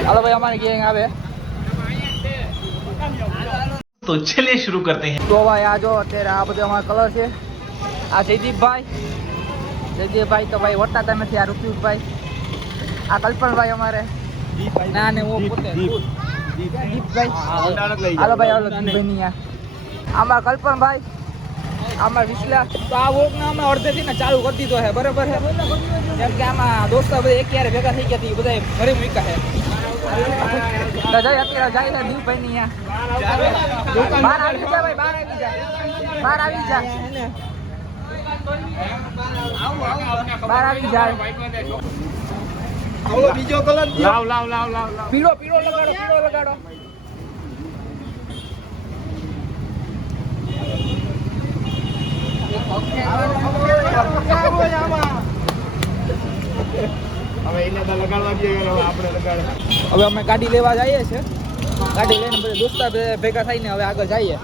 હાલો ભાઈ અમારી ગેંગ આવે तो चलिए शुरू करते हैं। તો ભાઈ આ જો અત્યારે આ બધો અમારો કલર છે આ જયદીપભાઈ તો ભાઈ વટાતા નથી આ ઋત્વિકભાઈ આ કલ્પનભાઈ અમારે ના ને હું પોતે દીપભાઈ હાલો ભાઈ હાલો દીપભાઈ ની આમાં કલ્પનભાઈ આમાં વિસલા તો આ વોકના અમે અડધેથી ને ચાલુ કરી દીધો છે બરાબર છે જેમ કે આમાં દોસ્તો બધા એક યારે ભેગા થઈ ગયા હતી બધા ઘરે મૂક્યા છે તો જઈ અત્યારે જાય છે દીપભાઈ ની બહાર આવી જા ભાઈ બહાર આવી જા બહાર આવી જાય બીજો કલર लाव પીળો લગાડો હવે અમે ગાડી લેવા જઈએ છીએ ગાડી લઈને બધા દોસ્તા ભેગા થઈને હવે આગળ જઈએ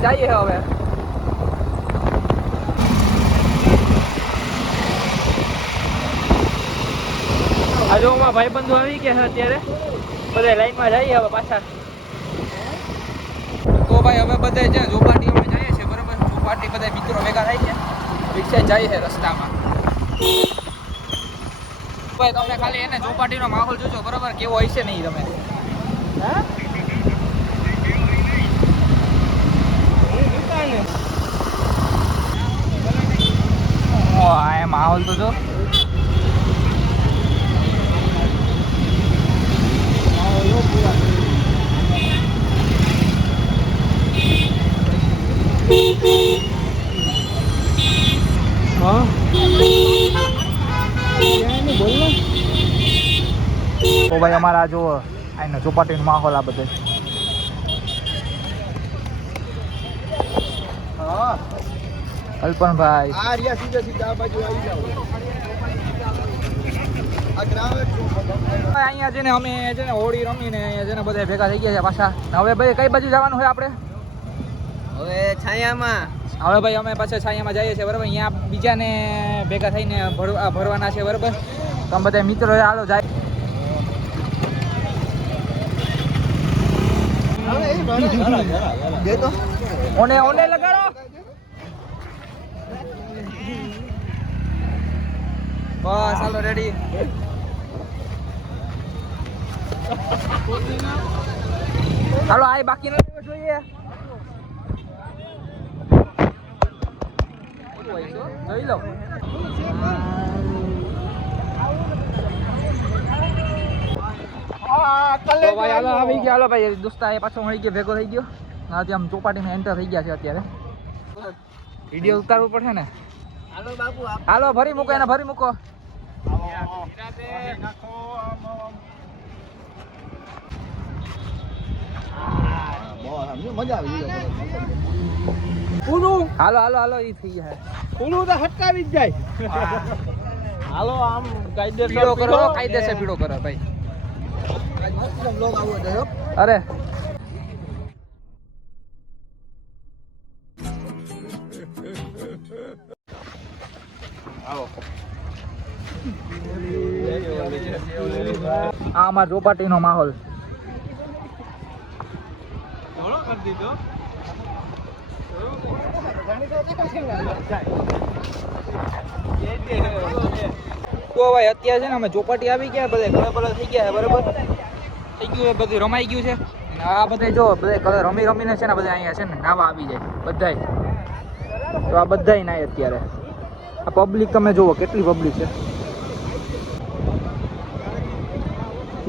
જઈએ હવે આજે અમારા ભાઈબંધુ આવી ગયા છે અત્યારે બધા લાઈનમાં જઈએ હવે પાછા તો ભાઈ હવે બધા છે ચોપાટી અમે જઈએ છીએ બરાબર ચોપાટી બધા મિત્રો ભેગા થાય છે રિક્ષા જઈએ છે રસ્તામાં ભાઈ તમે ખાલી એને ચોપાટીનો માહોલ જોજો બરાબર કેવો હોય છે નહીં તમે હા આ માહોલ તો જો તો ભાઈ અમારા જો આનો ચોપાટીનો માહોલ આ બધે કલ્પનભાઈ આ રહ્યા સીધા આ બાજુ આવી જાવ આ ગ્રાઉન્ડ અહીંયા છે ને અમે છે ને હોળી રમીને અહીંયા છે ને બધા ભેગા થઈ ગયા છે પાછા હવે ભાઈ કઈ બાજુ જવાનું હોય આપણે હવે છાયામાં હવે ભાઈ અમે પાછા છાયામાં જઈએ છીએ બરાબર અહીંયા બીજાને ભેગા થઈને ભરવાના છે બરાબર તમે બધા મિત્રો હાલો જાય ઓને લગાડો બસ હાલો રેડી હાલો આ બાકી નથી જોઈએ જોઈ લો ભાઈ હાલો આવી ગયા હાલો ભાઈ દોસ્તા એ પાછો મળી ગયો ભેગો થઈ ગયો આથી આમ ચોપાટીમાં એન્ટર થઈ ગયા છે અત્યારે વિડીયો ઉતારવું પડશે ને હાલો બાપુ હાલો ભરી મૂકો એને ભરી મૂકો મજા આવી હાલો ઈ થઈ ગયા પૂરું તો હટકાવી જ જાય હાલો આમ પીળો કરો કાયદેસર પીળો કરો ભાઈ અરે આમાં ચોપાટીનો માહોલ તો ભાઈ અત્યારે છે ને અમે ચોપાટી આવી ગયા બધા કલર થઈ ગયા બરાબર થઈ ગયું બધું રમાઈ ગયું છે આ બધા જો બધા કલર રમીને છે ને બધા અહીંયા છે ને નાવા આવી જાય બધાય તો આ બધાય નાય અત્યારે આ પબ્લિક તમે જુઓ કેટલી પબ્લિક છે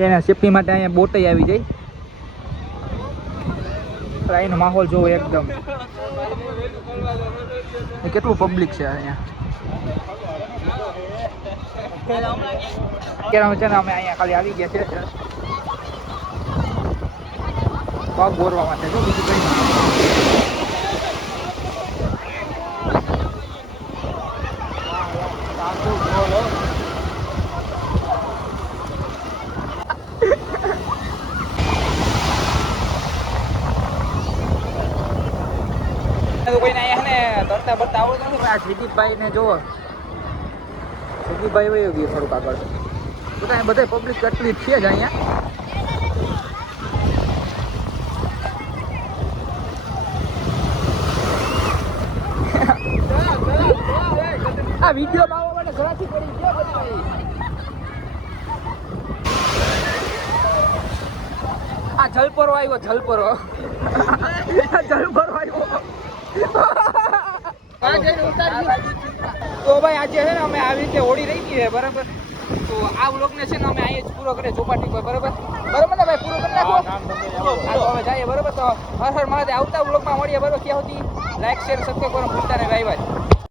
એના સેફટી માટે અહીંયા બોટે આવી જાય અહીંનો માહોલ જોવો એકદમ કેટલું પબ્લિક છે અહીંયા અત્યારે છે ને અમે અહીંયા ખાલી આવી ગયા છે પગ બોરવા માટે જો બીજું કઈ કોઈને અહીંયા ને તરતા બરતા આવડતું નથી આ જયદીપભાઈ ને જોવો જયદીપભાઈ વયો ગયું થોડુંક આગળ બધા બધા પબ્લિક કેટલી છે જ અહીંયા આ વિડીયો આવવા માટે ઘરાથી પડી ગયો બધી આ જલપરો આવ્યો જલપરો જલપરો આવ્યો તો ભાઈ આજે છે ને અમે આવી રીતે હોળી રહી ગઈ છે બરાબર તો આ વ્લોગને છે ને અમે અહીંયા જ પૂરો કરીએ ચોપાટી પર બરાબર બરાબર ને ભાઈ પૂરો કરી નાખો તો હવે જઈએ બરાબર તો હર હર મહાદેવ આવતા વ્લોગમાં મળીએ બરાબર ત્યાં સુધી લાઈક શેર સબસ્ક્રાઈબ કરવાનું ભૂલતા નહીં ભાઈ ભાઈ